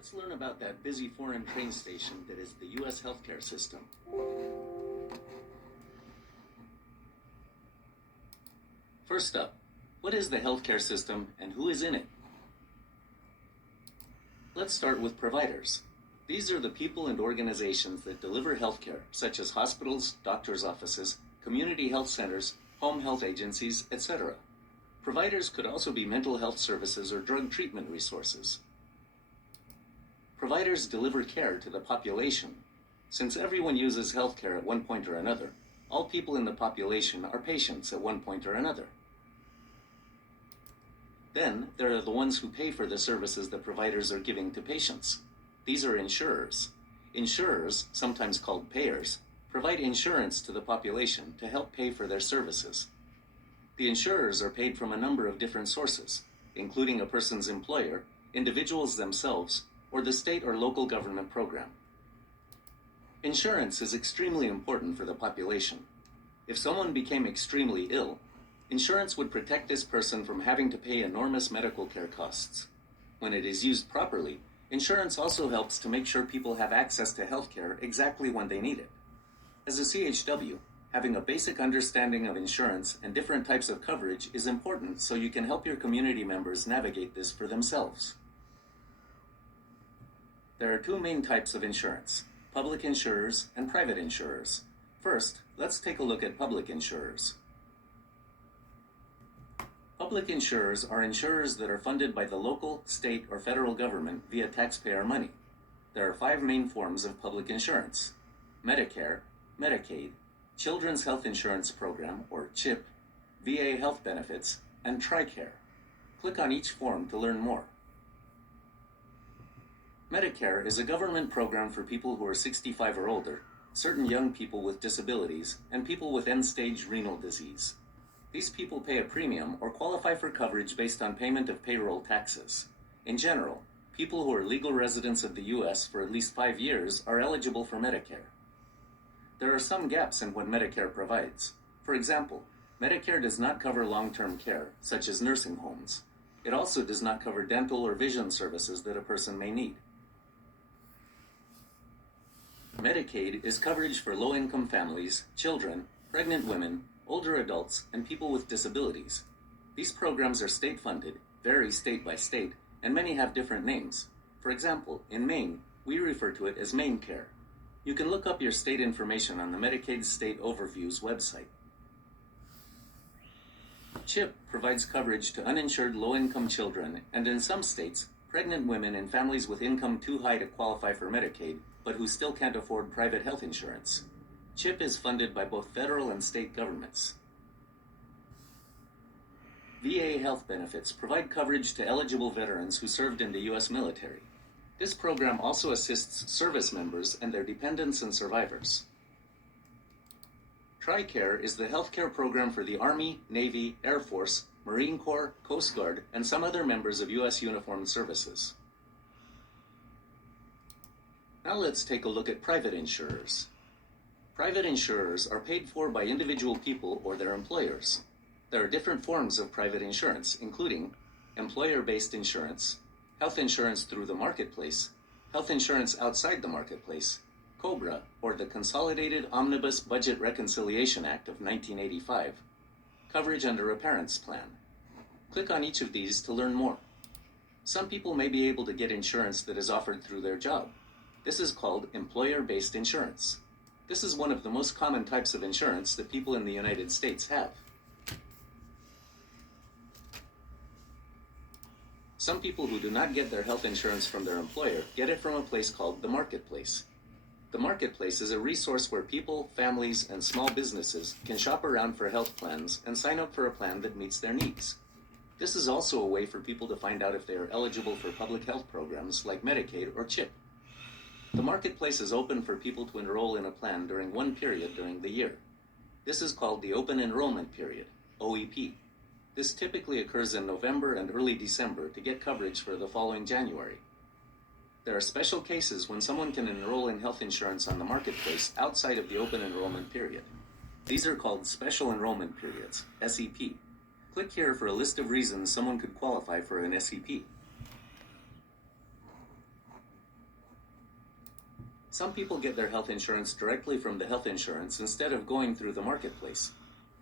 Let's learn about that busy foreign train station that is the U.S. healthcare system. First up, what is the healthcare system and who is in it? Let's start with providers. These are the people and organizations that deliver healthcare, such as hospitals, doctors' offices, community health centers, home health agencies, etc. Providers could also be mental health services or drug treatment resources. Providers deliver care to the population. Since everyone uses healthcare at one point or another, all people in the population are patients at one point or another. Then, there are the ones who pay for the services that providers are giving to patients. These are insurers. Insurers, sometimes called payers, provide insurance to the population to help pay for their services. The insurers are paid from a number of different sources, including a person's employer, individuals themselves, or the state or local government program. Insurance is extremely important for the population. If someone became extremely ill, insurance would protect this person from having to pay enormous medical care costs. When it is used properly, insurance also helps to make sure people have access to healthcare exactly when they need it. As a CHW, having a basic understanding of insurance and different types of coverage is important so you can help your community members navigate this for themselves. There are two main types of insurance: public insurers and private insurers. First, let's take a look at public insurers. Public insurers are insurers that are funded by the local, state, or federal government via taxpayer money. There are 5 main forms of public insurance: Medicare, Medicaid, Children's Health Insurance Program, or CHIP, VA health benefits, and TRICARE. Click on each form to learn more. Medicare is a government program for people who are 65 or older, certain young people with disabilities, and people with end-stage renal disease. These people pay a premium or qualify for coverage based on payment of payroll taxes. In general, people who are legal residents of the U.S. for at least 5 years are eligible for Medicare. There are some gaps in what Medicare provides. For example, Medicare does not cover long-term care, such as nursing homes. It also does not cover dental or vision services that a person may need. Medicaid is coverage for low-income families, children, pregnant women, older adults, and people with disabilities. These programs are state-funded, vary state by state, and many have different names. For example, in Maine, we refer to it as MaineCare. You can look up your state information on the Medicaid State Overview's website. CHIP provides coverage to uninsured low-income children, and in some states, pregnant women and families with income too high to qualify for Medicaid, but who still can't afford private health insurance. CHIP is funded by both federal and state governments. VA health benefits provide coverage to eligible veterans who served in the U.S. military. This program also assists service members and their dependents and survivors. TRICARE is the healthcare program for the Army, Navy, Air Force, Marine Corps, Coast Guard, and some other members of U.S. uniformed services. Now let's take a look at private insurers. Private insurers are paid for by individual people or their employers. There are different forms of private insurance, including employer-based insurance, health insurance through the marketplace, health insurance outside the marketplace, COBRA, or the Consolidated Omnibus Budget Reconciliation Act of 1985, coverage under a parent's plan. Click on each of these to learn more. Some people may be able to get insurance that is offered through their job. This is called employer-based insurance. This is one of the most common types of insurance that people in the United States have. Some people who do not get their health insurance from their employer get it from a place called the marketplace. The marketplace is a resource where people, families, and small businesses can shop around for health plans and sign up for a plan that meets their needs. This is also a way for people to find out if they are eligible for public health programs like Medicaid or CHIP. The marketplace is open for people to enroll in a plan during one period during the year. This is called the Open Enrollment Period, OEP. This typically occurs in November and early December to get coverage for the following January. There are special cases when someone can enroll in health insurance on the marketplace outside of the open enrollment period. These are called Special Enrollment Periods, SEP. Click here for a list of reasons someone could qualify for an SEP. Some people get their health insurance directly from the health insurance instead of going through the marketplace.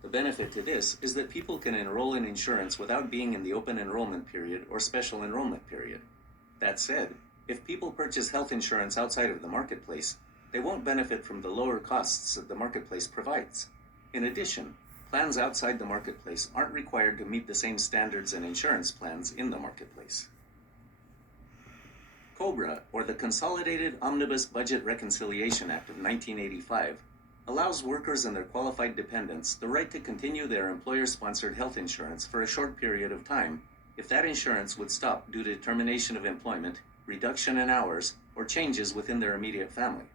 The benefit to this is that people can enroll in insurance without being in the open enrollment period or special enrollment period. That said, if people purchase health insurance outside of the marketplace, they won't benefit from the lower costs that the marketplace provides. In addition, plans outside the marketplace aren't required to meet the same standards and insurance plans in the marketplace. COBRA, or the Consolidated Omnibus Budget Reconciliation Act of 1985, allows workers and their qualified dependents the right to continue their employer-sponsored health insurance for a short period of time if that insurance would stop due to termination of employment, reduction in hours, or changes within their immediate family.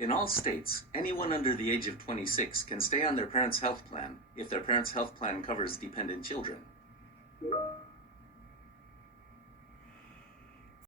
In all states, anyone under the age of 26 can stay on their parents' health plan if their parents' health plan covers dependent children.